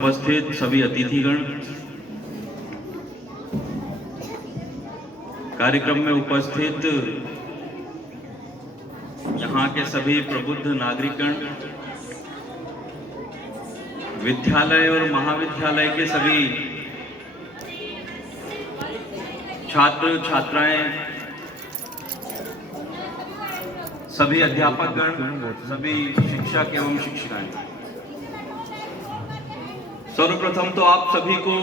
उपस्थित सभी अतिथिगण, कार्यक्रम में उपस्थित यहाँ के सभी प्रबुद्ध नागरिकगण, विद्यालय और महाविद्यालय के सभी छात्र छात्राएं, सभी अध्यापकगण, सभी शिक्षक एवं शिक्षिकाएं, सर्वप्रथम तो आप सभी को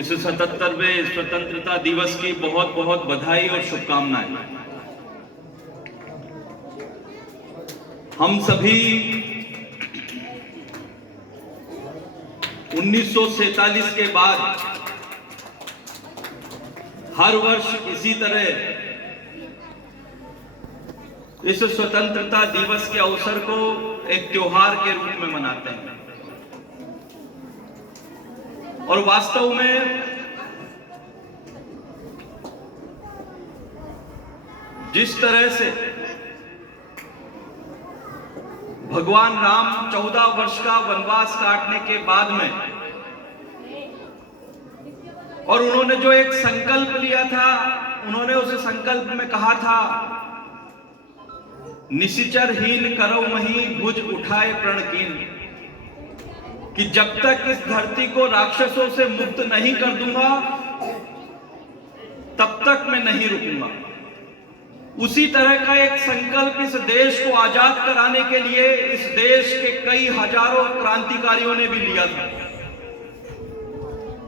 इस 77वें स्वतंत्रता दिवस की बहुत बहुत बधाई और शुभकामनाएं। हम सभी 1947 के बाद हर वर्ष इसी तरह इस स्वतंत्रता दिवस के अवसर को एक त्योहार के रूप में मनाते हैं और वास्तव में जिस तरह से भगवान राम 14 वर्ष का वनवास काटने के बाद में और उन्होंने जो एक संकल्प लिया था, उन्होंने उस संकल्प में कहा था, निशिचर हीन करो मही भुज उठाए प्रण कीन, कि जब तक इस धरती को राक्षसों से मुक्त नहीं कर दूंगा तब तक मैं नहीं रुकूंगा। उसी तरह का एक संकल्प इस देश को आजाद कराने के लिए इस देश के कई हजारों क्रांतिकारियों ने भी लिया था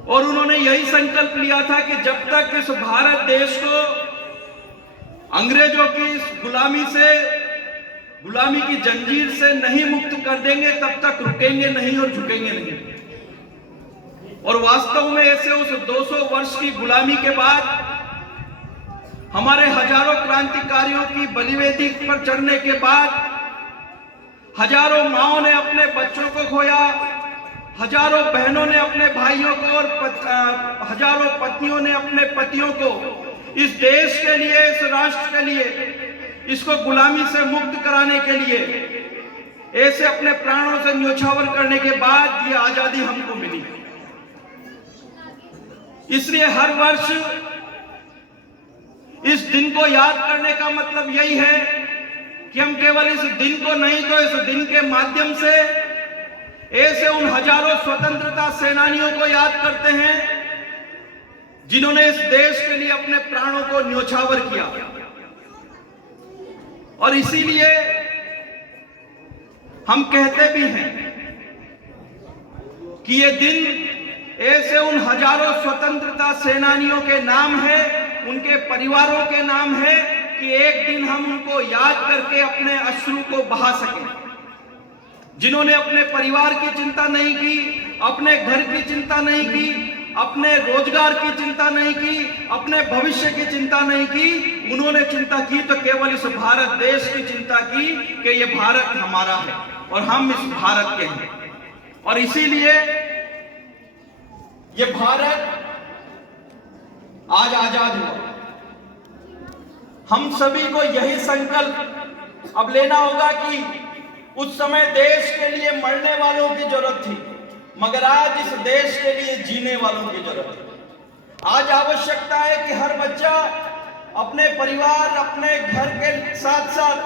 और उन्होंने यही संकल्प लिया था कि जब तक इस भारत देश को अंग्रेजों की इस गुलामी की जंजीर से नहीं मुक्त कर देंगे तब तक रुकेंगे नहीं और झुकेंगे नहीं। और वास्तव में ऐसे उस 200 वर्ष की गुलामी के बाद हमारे हजारों क्रांतिकारियों की बलिवेदी पर चढ़ने के बाद हजारों माओं ने अपने बच्चों को खोया, हजारों बहनों ने अपने भाइयों को और हजारों पत्नियों ने अपने पतियों को इस देश के लिए, इस राष्ट्र के लिए, इसको गुलामी से मुक्त कराने के लिए ऐसे अपने प्राणों से न्योछावर करने के बाद ये आजादी हमको मिली। इसलिए हर वर्ष इस दिन को याद करने का मतलब यही है कि हम केवल इस दिन को नहीं तो इस दिन के माध्यम से ऐसे उन हजारों स्वतंत्रता सेनानियों को याद करते हैं जिन्होंने इस देश के लिए अपने प्राणों को न्योछावर किया। और इसीलिए हम कहते भी हैं कि ये दिन ऐसे उन हजारों स्वतंत्रता सेनानियों के नाम है, उनके परिवारों के नाम है कि एक दिन हम उनको याद करके अपने अश्रु को बहा सकें, जिन्होंने अपने परिवार की चिंता नहीं की, अपने घर की चिंता नहीं की, अपने रोजगार की चिंता नहीं की, अपने भविष्य की चिंता नहीं की। उन्होंने चिंता की तो केवल इस भारत देश की चिंता की कि ये भारत हमारा है और हम इस भारत के हैं। और इसीलिए ये भारत आज आजाद हुआ। हम सभी को यही संकल्प अब लेना होगा कि उस समय देश के लिए मरने वालों की जरूरत थी, मगर आज इस देश के लिए जीने वालों की जरूरत है। आज आवश्यकता है कि हर बच्चा अपने परिवार, अपने घर के साथ साथ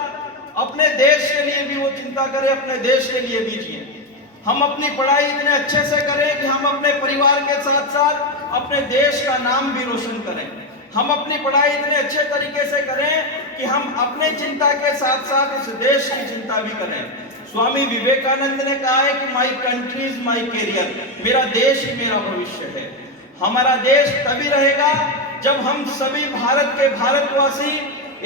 अपने देश के लिए भी वो चिंता करे, अपने देश के लिए भी जिए। हम अपनी पढ़ाई इतने अच्छे से करें कि हम अपने परिवार के साथ साथ अपने देश का नाम भी रोशन करें। हम अपनी पढ़ाई इतने अच्छे तरीके से करें कि हम अपने चिंता के साथ साथ इस देश की चिंता भी करें। स्वामी विवेकानंद ने कहा है कि my country is my career, मेरा देश ही मेरा भविष्य है। हमारा देश तभी रहेगा जब हम सभी भारत के भारतवासी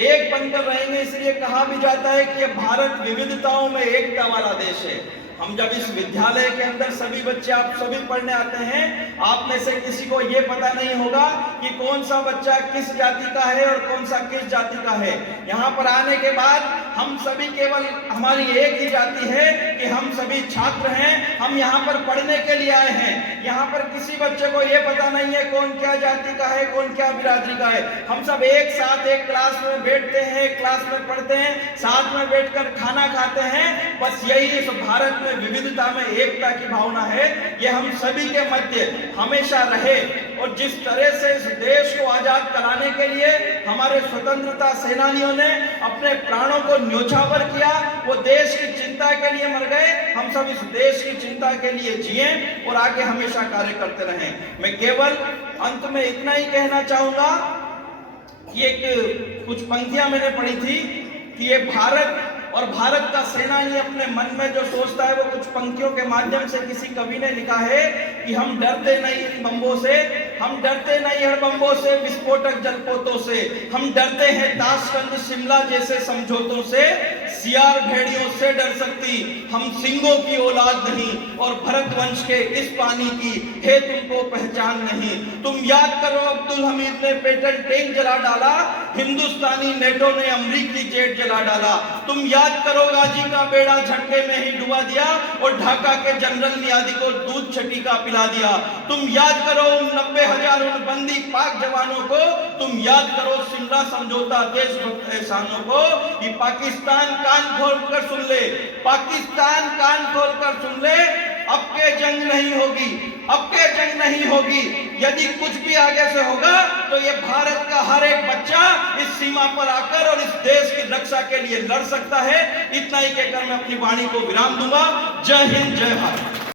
एक बनकर रहेंगे। इसलिए कहा भी जाता है कि यह भारत विविधताओं में एकता वाला देश है। हम जब इस विद्यालय के अंदर सभी बच्चे, आप सभी पढ़ने आते हैं, आप में से किसी को यह पता नहीं होगा कि कौन सा बच्चा किस जाति का है और कौन सा किस जाति का है। यहाँ पर आने के बाद हम सभी केवल हमारी एक ही जाति है कि हम सभी छात्र हैं, हम यहाँ पर पढ़ने के लिए आए हैं। यहाँ पर किसी बच्चे को ये पता नहीं है कौन क्या जाति का है, कौन क्या बिरादरी का है। हम सब एक साथ एक क्लास में बैठते हैं, एक क्लास में पढ़ते हैं, साथ में बैठकर खाना खाते हैं। बस यही इस भारत में विविधता में एकता की भावना है, ये हम सभी के मध्य हमेशा रहे। और जिस तरह से इस देश को आजाद कराने के लिए हमारे स्वतंत्रता सेनानियों ने अपने प्राणों को न्योछावर किया, वो देश की चिंता के लिए मर गए, हम सब इस देश की चिंता के लिए जिए और आगे हमेशा कार्य करते रहें। मैं केवल अंत में इतना ही कहना चाहूंगा कि एक कुछ पंक्तियां मैंने पढ़ी थी कि ये भारत और भारत का सेनानी अपने मन में जो सोचता है वो कुछ पंक्तियों के माध्यम से किसी कवि ने लिखा है कि हम डरते नहीं इन बम्बों से, हम डरते नहीं हर बम्बों से, विस्फोटक जलपोतों से, हम डरते हैं ताशकंद शिमला जैसे समझौतों से, सियार भेड़ियों से डर सकती हम सिंगों की औलाद नहीं, और भरत वंश के इस पानी की है तुमको पहचान नहीं। तुम याद करो अब्दुल हमीद ने पेटन टैंक जला डाला, हिंदुस्तानी नेटो ने अमरीकी जेट जला डाला। तुम याद करो गाजी का बेड़ा झटके में ही डुबा दिया और ढाका के जनरल नियादी को दूध छटीका पिला दिया। तुम याद करो उन 90,000 उन बंदी पाक जवानों को, तुम याद करो शिमला समझौता देशभक्त एहसानों को। कि पाकिस्तान कान खोलकर सुन ले, पाकिस्तान कान खोलकर सुन ले, अब के जंग नहीं होगी, अब के जंग नहीं होगी। यदि कुछ भी आगे से होगा तो ये भारत का हर एक बच्चा इस सीमा पर आकर और इस देश की रक्षा के लिए लड़ सकता है। इतना ही कहकर मैं अपनी वाणी को विराम दूंगा। जय हिंद, जय भारत।